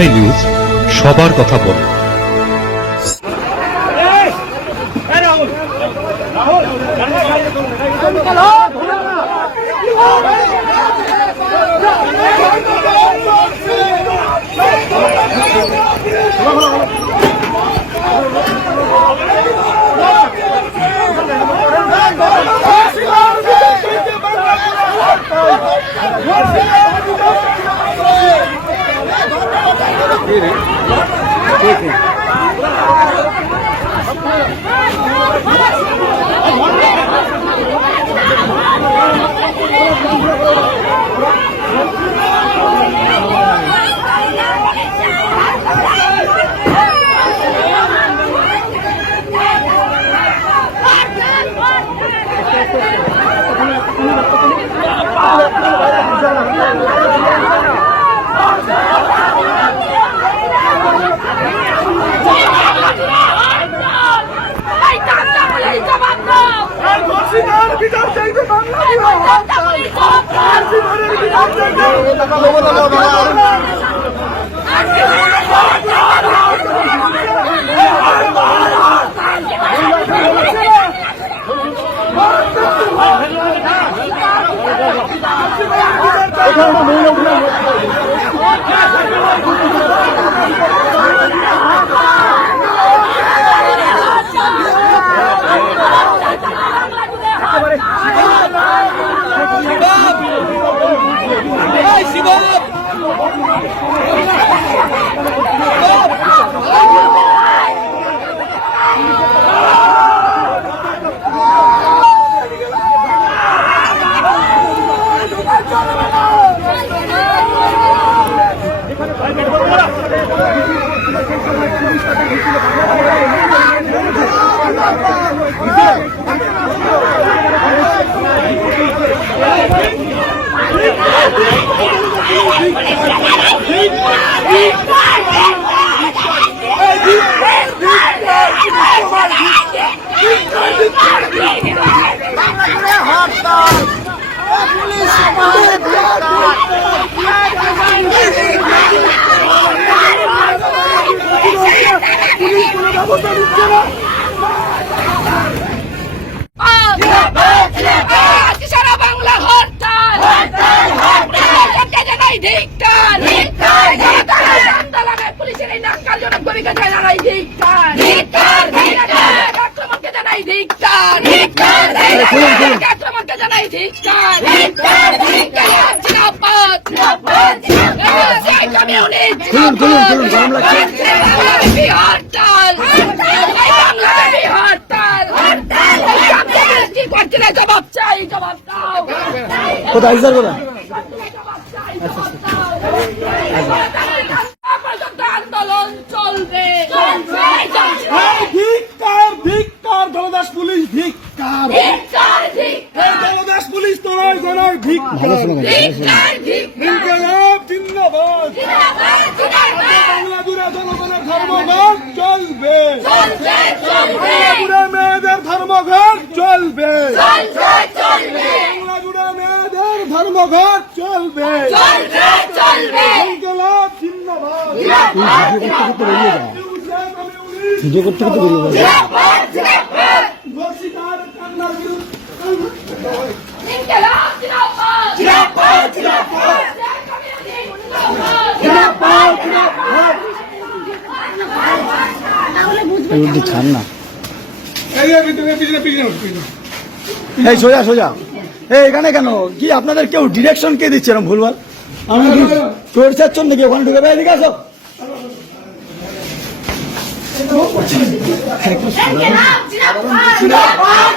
Rajshahi news সবার কথা বলে ধর্ষিতার বিচার চাইবে বাংলা বিচার চাইবে ব্যবস্থা নিচ্ছে না আজকে সারা বাংলা হরতাল সরকারকে জানাই ধিক্কার আন্দোলনে পুলিশের এই নাক্কারজনক ভূমিকাকে জানাই ধিক্কার আক্রমণকে জানাই ধিক্কার আক্রমণকে জানাই? ধিক্কার জিনাপাত হরতাল। বাংলাদেশি হরতাল। কি করছে না জবাব চাই জবাব দাও। কোথায়? স্যার কোথায়? পর্যন্ত ধর্মঘট চলবে। মেয়েদের ধর্মঘট চলবে। মেয়েদের ধর্মঘট চলবে। ইনকলাব জিন্দাবাদ। করতে করতে রুটি খান না এই যে পিছনে পিছনে পিছনে পিছনে এই সোজা সোজা এই এখানে কেন কি আপনাদের কেউ ডিরেকশন কে দিচ্ছে এরকম ভুলভাল আমি কি চোর চাচ্ছেন নাকি ওখানে ঢুকে ভাই এদিকে আসো জিনাপাত